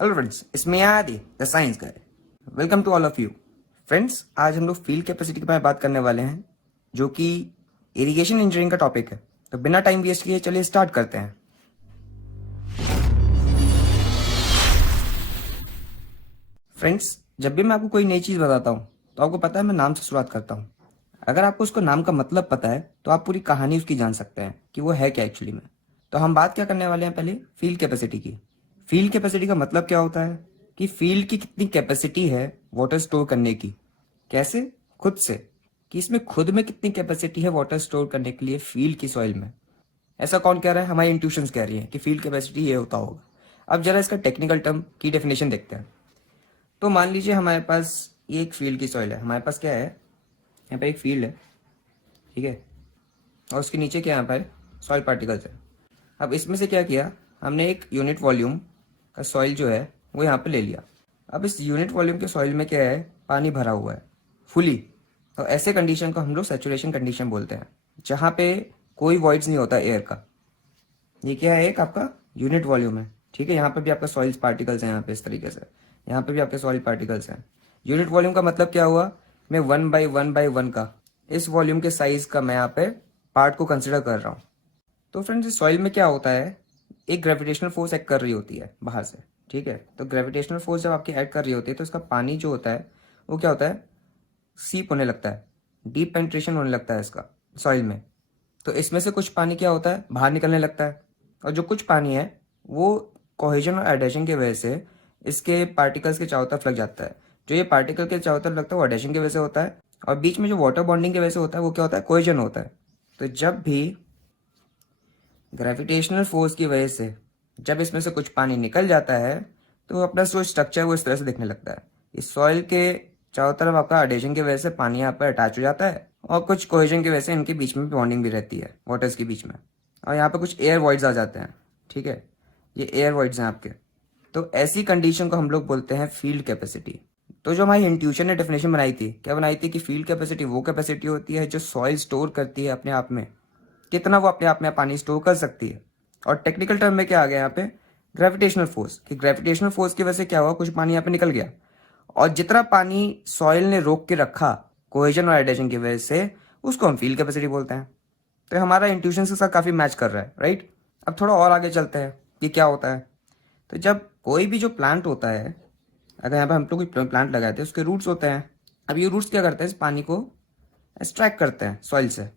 Hello friends, इसमें Aadi the science guy. Welcome to all of you friends. आज हम लोग फील्ड कैपेसिटी के बारे में बात करने वाले हैं, जो कि इरिगेशन इंजीनियरिंग का टॉपिक है। तो बिना टाइम वेस्ट किए चलिए स्टार्ट करते हैं। फ्रेंड्स, जब भी मैं आपको कोई नई चीज़ बताता हूँ तो आपको पता है मैं नाम से शुरुआत करता हूँ। अगर आपको उसको नाम का मतलब पता है तो आप पूरी कहानी उसकी जान सकते हैं कि वो है क्या एक्चुअली में। तो हम बात क्या करने वाले हैं, पहले फील्ड कैपेसिटी की। फील्ड कैपेसिटी का मतलब क्या होता है कि फील्ड की कितनी कैपेसिटी है वाटर स्टोर करने की। कैसे? खुद से, कि इसमें खुद में कितनी कैपेसिटी है वाटर स्टोर करने के लिए फील्ड की सॉइल में। ऐसा कौन कह रहा है? हमारी इंट्यूशंस कह रही है कि फील्ड कैपेसिटी ये होता होगा। अब जरा इसका टेक्निकल टर्म की डेफिनेशन देखते हैं। तो मान लीजिए हमारे पास ये एक फील्ड की सॉइल है। हमारे पास क्या है, यहाँ पे एक फील्ड है, ठीक है, और उसके नीचे क्या यहाँ पर सॉइल पार्टिकल्स है। अब इसमें से क्या किया, हमने एक यूनिट वॉल्यूम का सॉइल जो है वो यहाँ पे ले लिया। अब इस यूनिट वॉल्यूम के सॉइल में क्या है, पानी भरा हुआ है फुली। तो ऐसे कंडीशन को हम लोग सैचुरेशन कंडीशन बोलते हैं, जहाँ पे कोई वॉइड्स नहीं होता एयर का। ये क्या है, एक आपका यूनिट वॉल्यूम है, ठीक है। यहाँ पे भी आपका सॉइल पार्टिकल्स हैं, यहाँ पे इस तरीके से, यहाँ पे भी आपके सॉइल पार्टिकल्स हैं। यूनिट वॉल्यूम का मतलब क्या हुआ, मैं 1/1/1 का इस वॉल्यूम के साइज का मैं यहाँ पे पार्ट को कंसिडर कर रहा हूँ। तो फ्रेंड्स, इस सॉइल में क्या होता है, एक ग्रेविटेशनल फोर्स एक्ट कर रही होती है बाहर से, ठीक है। तो ग्रेविटेशनल फोर्स जब आपकी एक्ट कर रही होती है तो इसका पानी जो होता है वो क्या होता है, सीप होने लगता है, डीप पेंट्रेशन होने लगता है इसका सॉइल में। तो इसमें से कुछ पानी क्या होता है, बाहर निकलने लगता है। और जो कुछ पानी है वो कोहेजन और एडेशन की वजह से इसके पार्टिकल्स के चारों तरफ लग जाता है। जो ये पार्टिकल के चारों तरफ लगता है वो एडेशन की वजह से होता है, और बीच में जो वाटर बॉन्डिंग की वजह से होता है वो क्या होता है, कोहेजन होता है। तो जब भी ग्रेविटेशनल फोर्स की वजह से जब इसमें से कुछ पानी निकल जाता है तो अपना जो स्ट्रक्चर है वो इस तरह से दिखने लगता है। इस सॉइल के चारों तरफ आपका एडेशन की वजह से पानी यहाँ पर अटैच हो जाता है, और कुछ कोहेजन की वजह से इनके बीच में बॉन्डिंग भी रहती है वाटर्स के बीच में। और यहाँ पे कुछ एयर वॉइड्स आ जाते हैं, ठीक है, ये एयर वॉइड्स हैं आपके। तो ऐसी कंडीशन को हम लोग बोलते हैं फील्ड कैपेसिटी। तो जो हमारी इंट्यूशन ने डेफिनेशन बनाई थी, क्या बनाई थी कि फील्ड कैपेसिटी वो कैपेसिटी होती है जो सॉइल स्टोर करती है अपने आप में, कितना वो अपने आप में पानी स्टोर कर सकती है। और टेक्निकल टर्म में क्या आ गया यहाँ पे, ग्रेविटेशनल फोर्स, कि ग्रेविटेशनल फोर्स की वजह से क्या हुआ, कुछ पानी यहाँ पे निकल गया, और जितना पानी सॉइल ने रोक के रखा कोहेजन और एडेशन की वजह से, उसको हम फील्ड कैपेसिटी बोलते हैं। तो हमारा इंट्यूशन के साथ काफ़ी मैच कर रहा है, राइट। अब थोड़ा और आगे चलते हैं कि क्या होता है। तो जब कोई भी जो प्लांट होता है, अगर यहाँ पे हम लोग कोई प्लांट लगाते हैं, उसके रूट्स होते हैं। अब ये रूट्स क्या करते हैं, इस पानी को एक्सट्रैक्ट करते हैं सॉइल से,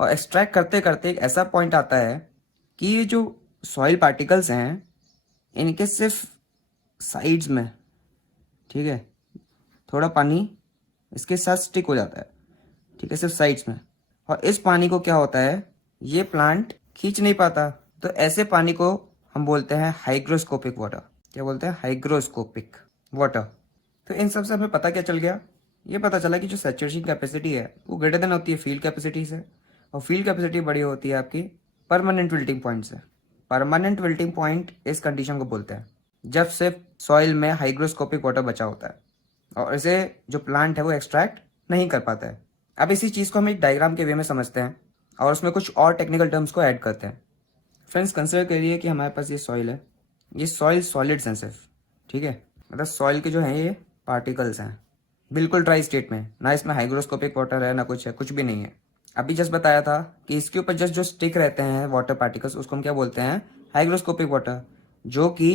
और एक्सट्रैक्ट करते करते एक ऐसा पॉइंट आता है कि ये जो सॉइल पार्टिकल्स हैं इनके सिर्फ साइड्स में, ठीक है, थोड़ा पानी इसके साथ स्टिक हो जाता है, ठीक है, सिर्फ साइड्स में। और इस पानी को क्या होता है, ये प्लांट खींच नहीं पाता। तो ऐसे पानी को हम बोलते हैं हाइग्रोस्कोपिक वाटर। क्या बोलते हैं, हाइग्रोस्कोपिक वाटर। तो इन सब से हमें पता क्या चल गया, ये पता चला कि जो सैचुरेशन कैपेसिटी है वो ग्रेटर देन होती है फील्ड कैपेसिटी से, और फील्ड कैपेसिटी बड़ी होती है आपकी परमानेंट विल्टिंग पॉइंट से। परमानेंट विल्टिंग पॉइंट इस कंडीशन को बोलते हैं जब सिर्फ सॉइल में हाइग्रोस्कोपिक वाटर बचा होता है और इसे जो प्लांट है वो एक्सट्रैक्ट नहीं कर पाता है। अब इसी चीज़ को हम एक डायग्राम के वे में समझते हैं और उसमें कुछ और टेक्निकल टर्म्स को ऐड करते हैं। फ्रेंड्स, कंसिडर करिए कि हमारे पास ये सॉइल है, ये सॉइल सॉलिड्स हैं सिर्फ, ठीक है, मतलब सॉइल के जो हैं ये पार्टिकल्स हैं, बिल्कुल ड्राई स्टेट में, ना इसमें हाइग्रोस्कोपिक वाटर है ना कुछ है, कुछ भी नहीं है। अभी जस्ट बताया था कि इसके ऊपर जस्ट जो स्टिक रहते हैं वाटर पार्टिकल्स उसको हम क्या बोलते हैं, हाइग्रोस्कोपिक वाटर, जो कि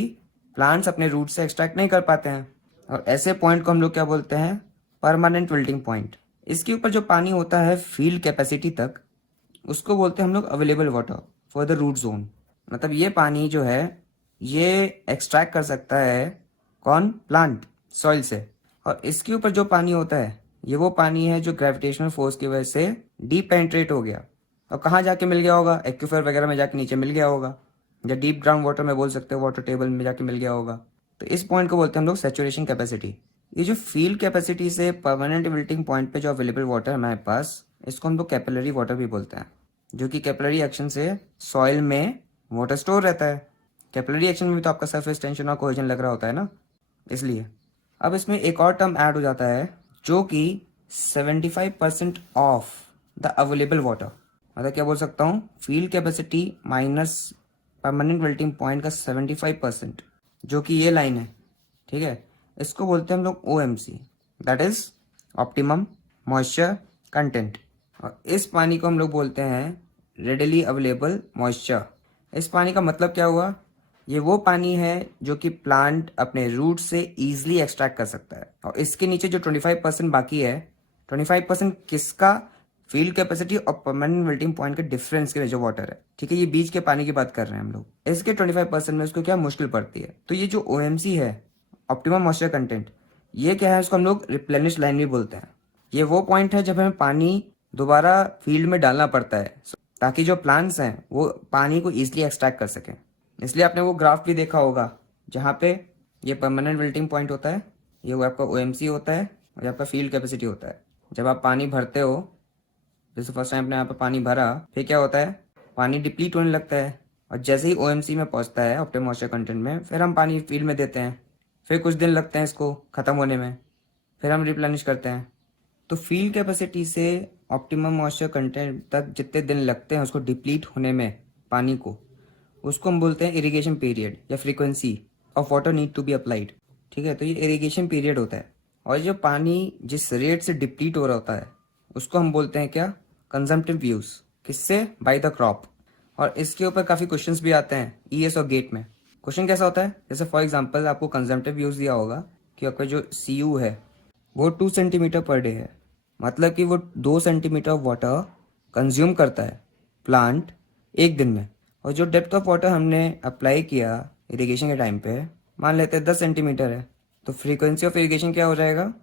प्लांट्स अपने रूट से एक्सट्रैक्ट नहीं कर पाते हैं। और ऐसे पॉइंट को हम लोग क्या बोलते हैं, परमानेंट विल्टिंग पॉइंट। इसके ऊपर जो पानी होता है फील्ड कैपेसिटी तक, उसको बोलते हैं हम लोग available water for the root zone. मतलब ये पानी जो है ये एक्सट्रैक्ट कर सकता है कौन, प्लांट, सॉइल से। और इसके ऊपर जो पानी होता है ये वो पानी है जो ग्रेविटेशनल फोर्स की वजह से डीप पेंट्रेट हो गया। और कहाँ जाके मिल गया होगा, एक्यूफर वगैरह में जाके नीचे मिल गया होगा, या डीप ग्राउंड वाटर में बोल सकते हो, वाटर टेबल में जाके मिल गया होगा। तो इस पॉइंट को बोलते हैं हम लोग सैचुरेशन कैपेसिटी। ये जो फील्ड कैपेसिटी से परमानेंट विल्टिंग पॉइंट पे जो अवेलेबल वाटर है हमारे पास, इसको हम लोग कैपिलरी वाटर भी बोलते हैं, जो कि कैपिलरी एक्शन से सॉइल में वाटर स्टोर रहता है। कैपिलरी एक्शन में भी तो आपका सरफेस टेंशन और कोहेजन लग रहा होता है ना, इसलिए। अब इसमें एक और टर्म ऐड हो जाता है जो कि 75% ऑफ द अवेलेबल वाटर, मतलब क्या बोल सकता हूँ, field capacity minus permanent wilting point का 75%, जो कि ये लाइन है, ठीक है, इसको बोलते हैं हम लोग OMC, that is optimum moisture content. और इस पानी को हम लोग बोलते हैं रेडिली अवेलेबल मॉइस्चर। इस पानी का मतलब क्या हुआ? ये वो पानी है जो कि प्लांट अपने रूट से ईजिली एक्सट्रैक्ट कर सकता है। और इसके नीचे जो 25% बाकी है, 25% किसका? फील्ड कैपेसिटी और परमानेंट मेल्टिंग पॉइंट के डिफरेंस के जो वाटर है, ठीक है, ये बीच के पानी की बात कर रहे हैं हम लोग। इसके 25% में उसको क्या मुश्किल पड़ती है। तो ये जो OMC है, ऑप्टिमम मॉइस्चर कंटेंट, ये क्या है? इसको हम लोग रिप्लेनिश लाइन भी बोलते हैं। ये वो पॉइंट है जब हमें पानी दोबारा फील्ड में डालना पड़ता है ताकि जो प्लांट्स हैं वो पानी को ईजिली एक्सट्रैक्ट कर सकें। इसलिए आपने वो ग्राफ भी देखा होगा जहाँ पे ये परमानेंट विल्टिंग पॉइंट होता है, ये वो आपका OMC होता है, और यहाँ पर फील्ड कैपेसिटी होता है। जब आप पानी भरते हो, जैसे फर्स्ट टाइम आपने यहाँ पे पानी भरा, फिर क्या होता है? पानी डिप्लीट होने लगता है, और जैसे ही OMC में पहुँचता है, ऑप्टिमम मॉइस्चर कंटेंट में, फिर हम पानी फील्ड में देते हैं। फिर कुछ दिन लगते हैं इसको ख़त्म होने में, फिर हम रिप्लेनिश करते हैं। तो फील्ड कैपेसिटी से ऑप्टिमम मॉइस्चर कंटेंट तक जितने दिन लगते हैं उसको डिप्लीट होने में पानी को, उसको हम बोलते हैं इरिगेशन पीरियड या frequency of water need to be applied. ठीक है, तो ये इरिगेशन पीरियड होता है। और जो पानी जिस रेट से डिप्लीट हो रहा होता है उसको हम बोलते हैं क्या? Consumptive use. किससे? By the crop. और इसके ऊपर काफ़ी क्वेश्चंस भी आते हैं ES और गेट में। क्वेश्चन कैसा होता है? जैसे फॉर एग्जांपल आपको कंजम्पटिव यूज दिया होगा कि आपका जो CU है वो 2 सेंटीमीटर पर डे है, मतलब कि वो 2 सेंटीमीटर वाटर कंज्यूम करता है प्लांट एक दिन में। और जो डेप्थ ऑफ वाटर हमने अप्लाई किया इरिगेशन के टाइम पे, मान लेते हैं 10 सेंटीमीटर है, तो फ्रीक्वेंसी ऑफ इरिगेशन क्या हो जाएगा?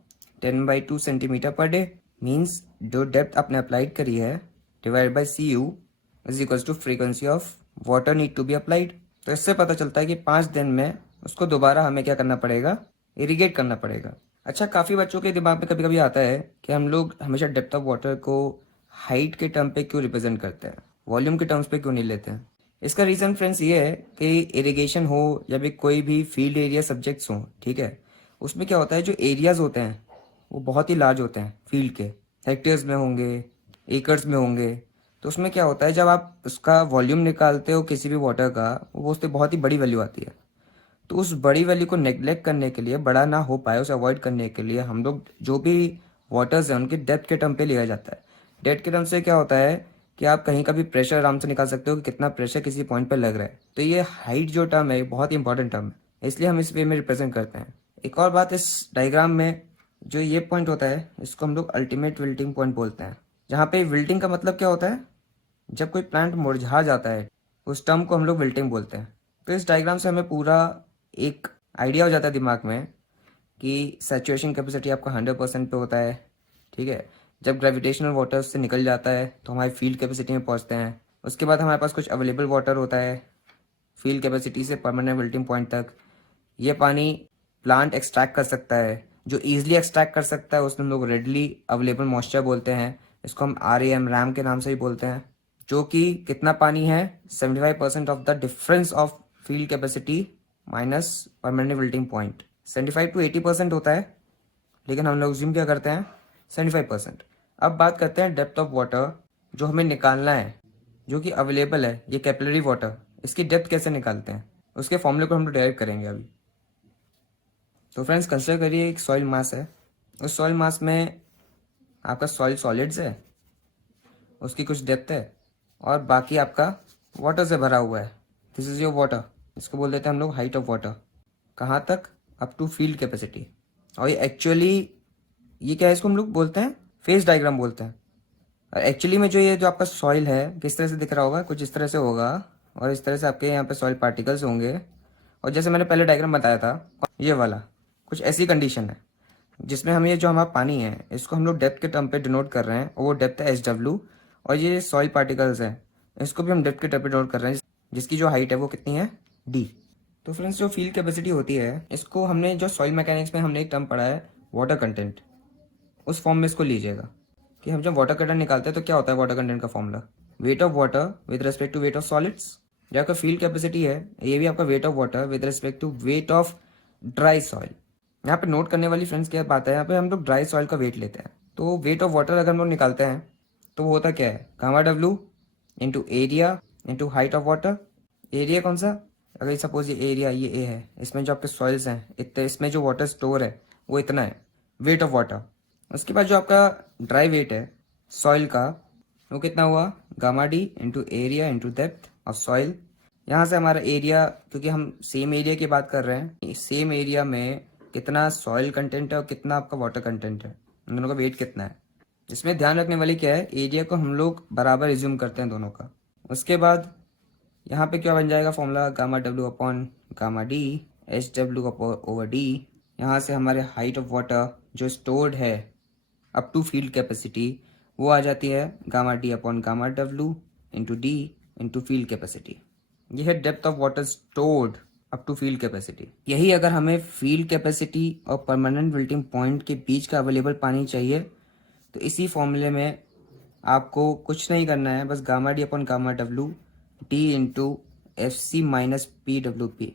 10/2 सेंटीमीटर पर डे। मीन्स जो डेप्थ आपने अप्लाइड करी है divide by CU is equals to frequency of water need to be applied. तो इससे पता चलता है कि 5 दिन में उसको दोबारा हमें क्या करना पड़ेगा? इरिगेट करना पड़ेगा। अच्छा, काफ़ी बच्चों के दिमाग में कभी कभी आता है कि हम लोग हमेशा डेप्थ ऑफ वाटर को हाइट के टर्म पे क्यों रिप्रेजेंट करते हैं, वॉल्यूम के टर्म्स पे क्यों नहीं लेते हैं? इसका रीज़न फ्रेंड्स ये है कि इरिगेशन हो या भी कोई भी फील्ड एरिया सब्जेक्ट्स हों, ठीक है, उसमें क्या होता है, जो एरियाज होते हैं वो बहुत ही लार्ज होते हैं फील्ड के, हेक्टेयर्स में होंगे, एकर्स में होंगे। तो उसमें क्या होता है, जब आप उसका वॉल्यूम निकालते हो किसी भी वाटर का, वो उससे बहुत ही बड़ी वैल्यू आती है। तो उस बड़ी वैल्यू को नेग्लेक्ट करने के लिए, बड़ा ना हो पाए उसे अवॉइड करने के लिए, हम लोग जो भी वाटर्स हैं उनके डेप्थ के टर्म पे लिया जाता है। डेप्थ के टर्म से क्या होता है कि आप कहीं का भी प्रेशर आराम से निकाल सकते हो कि कितना प्रेशर किसी पॉइंट पे लग रहा है। तो ये हाइट जो टर्म है बहुत ही इंपॉर्टेंट टर्म है, इसलिए हम इस वे में रिप्रेजेंट करते हैं। एक और बात, इस डायग्राम में जो ये पॉइंट होता है इसको हम लोग अल्टीमेट विल्टिंग पॉइंट बोलते हैं। जहाँ पे विल्टिंग का मतलब क्या होता है? जब कोई प्लांट मुरझा जाता है, उस टर्म को हम लोग विल्टिंग बोलते हैं। तो इस डायग्राम से हमें पूरा एक आइडिया हो जाता है दिमाग में कि सैचुरेशन कैपेसिटी आपका 100% पे होता है, ठीक है। जब ग्रेविटेशनल वाटर से निकल जाता है तो हमारी फील्ड कैपेसिटी में पहुंचते हैं। उसके बाद हमारे पास कुछ अवेलेबल वाटर होता है फील्ड कैपेसिटी से परमानेंट विल्टिंग पॉइंट तक। ये पानी प्लांट एक्सट्रैक्ट कर सकता है, जो ईजिली एक्सट्रैक्ट कर सकता है उसमें हम लोग रेडली अवेलेबल मॉइस्चर बोलते हैं। इसको हम RAM के नाम से ही बोलते हैं। जो कि कितना पानी है? 75% of the difference of field capacity minus permanent wilting point. 75 to 80% होता है, लेकिन हम लोग जिम क्या करते हैं? 75%। अब बात करते हैं डेप्थ ऑफ वाटर जो हमें निकालना है, जो कि अवेलेबल है, ये कैपिलरी वाटर। इसकी डेप्थ कैसे निकालते हैं उसके फॉर्मूले को हम लोग डेराइव करेंगे अभी। तो फ्रेंड्स, कंसिडर करिए एक सॉइल मास है। उस सॉइल मास में आपका सॉइल सॉलिड्स है, उसकी कुछ डेप्थ है, और बाकी आपका वाटर से भरा हुआ है। This is your water. इसको बोल देते हैं हम लोग हाइट ऑफ वाटर। कहाँ तक? Up to field capacity. और ये एक्चुअली ये क्या है, इसको हम लोग बोलते हैं फेज डायग्राम बोलते हैं। और एक्चुअली में जो आपका सॉइल है किस तरह से दिख रहा होगा? कुछ इस तरह से होगा, और इस तरह से आपके यहाँ पे सॉइल पार्टिकल्स होंगे। और जैसे मैंने पहले डायग्राम बताया था, ये वाला कुछ ऐसी कंडीशन है जिसमें हम ये जो हमारा पानी है इसको हम लोग डेप्थ के टर्म पे डिनोट कर रहे हैं, और वो डेप्थ है SW। और ये सॉइल पार्टिकल्स हैं, इसको भी हम डेप्थ के टर्म पे डिनोट कर रहे हैं, जिसकी जो हाइट है वो कितनी है? D। तो फ्रेंड्स, जो फील्ड कैपेसिटी होती है इसको हमने जो सॉइल मैकेनिक्स में हमने एक टर्म पढ़ा है वाटर कंटेंट, उस फॉर्म में इसको लीजिएगा कि हम जब वाटर कंटेंट निकालते हैं तो क्या होता है वाटर कंटेंट का formula? Weight of water with respect to weight of solids. जो आपका फील्ड कैपेसिटी है ये भी आपका weight of water with respect to weight of dry soil. यहाँ पे नोट करने वाली फ्रेंड्स क्या बात है, यहाँ पे हम लोग ड्राई सॉइल का वेट लेते हैं। तो वेट ऑफ वाटर अगर हम लोग निकालते हैं तो वो होता क्या है? Gamma W into area into height of water. Area कौन सा? अगर सपोज ये एरिया ये ए है, इसमें जो आपके सॉइल्स हैं इतने, इसमें जो वाटर स्टोर है वो इतना है, वेट ऑफ वाटर। उसके बाद जो आपका ड्राई वेट है सॉइल का वो कितना हुआ, gamma D into area into depth of soil. यहाँ से हमारा एरिया, क्योंकि हम सेम एरिया की बात कर रहे हैं, सेम एरिया में कितना सॉइल कंटेंट है और कितना आपका वाटर कंटेंट है, उन दोनों का वेट कितना है। इसमें ध्यान रखने वाली क्या है, एरिया को हम लोग बराबर रिज्यूम करते हैं दोनों का। उसके बाद यहाँ पे क्या बन जाएगा formula, gamma W upon gamma D H W over D. यहाँ से हमारे हाइट ऑफ वाटर जो स्टोर्ड है अप टू फील्ड कैपेसिटी वो आ जाती है gamma D upon gamma W into D into field capacity. यह है depth of water stored up to field capacity. यही अगर हमें फील्ड कैपेसिटी और परमानेंट विल्टिंग पॉइंट के बीच का अवेलेबल पानी चाहिए तो इसी फॉर्मूले में आपको कुछ नहीं करना है, बस gamma D upon gamma W D into F C minus P W P,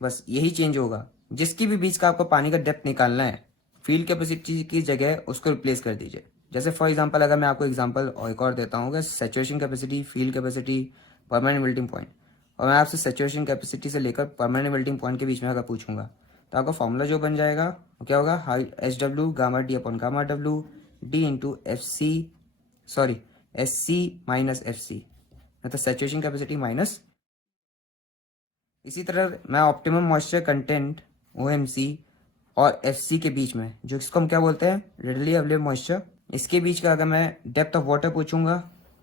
बस यही चेंज होगा। जिसकी भी बीच का आपको पानी का डेप्थ निकालना है फील्ड कैपेसिटी की जगह उसको रिप्लेस कर दीजिए। जैसे फॉर एग्जांपल अगर मैं आपको एग्जांपल और एक और देता हूँ, saturation capacity, field capacity, permanent melting point, और मैं आपसे सैचुरेशन कैपेसिटी से लेकर परमानेंट मेल्टिंग पॉइंट के बीच में अगर पूछूंगा तो आपका फॉर्मूला जो बन जाएगा वो क्या होगा, हाई H W gamma D upon gamma W D into F C, sorry S C minus F C, मतलब सैचुरेशन कैपेसिटी माइनस। इसी तरह मैं ऑप्टिमम मॉइस्चर कंटेंट OMC और FC के बीच में, जो इसको हम क्या बोलते हैं, रेडली अवेलेबल मॉइस्चर, इसके बीच का अगर मैं डेप्थ ऑफ वाटर पूछूंगा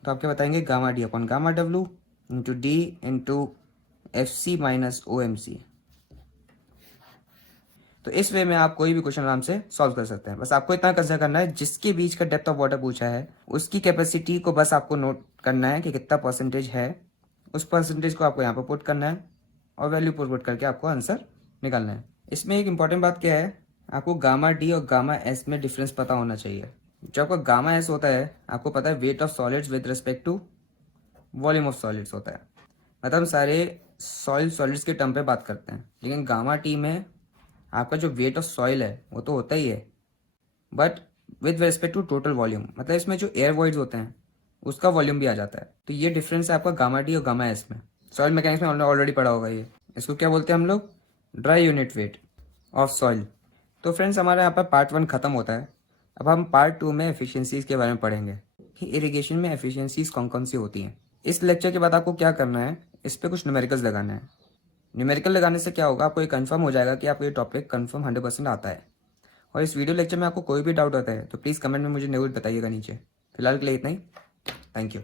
तो आप क्या बताएंगे, gamma D upon gamma W into D into FC minus OMC। तो इस वे में आप कोई भी क्वेश्चन आराम से सॉल्व कर सकते हैं। बस आपको इतना कंसिडर करना है, जिसके बीच का डेप्थ ऑफ वाटर पूछा है उसकी कैपेसिटी को बस आपको नोट करना है कि कितना परसेंटेज है, उस परसेंटेज को आपको यहाँ पर पुट करना है और वैल्यू पुट करके आपको आंसर निकालना है। इसमें एक इंपॉर्टेंट बात क्या है, आपको गामा डी और गामा एस में डिफरेंस पता होना चाहिए। जो आपका गामा एस होता है आपको पता है weight of solids with respect to volume of solids होता है, मतलब हम सारे सॉलिड्स के टर्म पे बात करते हैं, लेकिन गामा टी में आपका जो वेट ऑफ सॉइल है वो तो होता ही है but with respect to total volume, मतलब इसमें जो एयर वॉइड्स होते हैं उसका वॉल्यूम भी आ जाता है। तो ये डिफरेंस है आपका गामा डी और गामा एस में। सॉइल मैकेनिक्स में ऑलरेडी पढ़ा होगा ये, इसको क्या बोलते हैं हम लोग, dry unit weight of soil. तो फ्रेंड्स हमारे यहाँ पर पार्ट 1 खत्म होता है। अब हम पार्ट 2 में एफिशिएंसीज के बारे में पढ़ेंगे कि इरिगेशन में एफिशिएंसीज कौन कौन सी होती हैं। इस लेक्चर के बाद आपको क्या करना है, इस पर कुछ न्यूमेरिकल्स लगाना है। न्यूमेरिकल लगाने से क्या होगा, आपको ये कंफर्म हो जाएगा कि आपको ये टॉपिक कंफर्म 100% आता है। और इस वीडियो लेक्चर में आपको कोई भी डाउट आता है तो प्लीज़ कमेंट में मुझे जरूर बताइएगा नीचे। फिलहाल के लिए इतना ही, थैंक यू।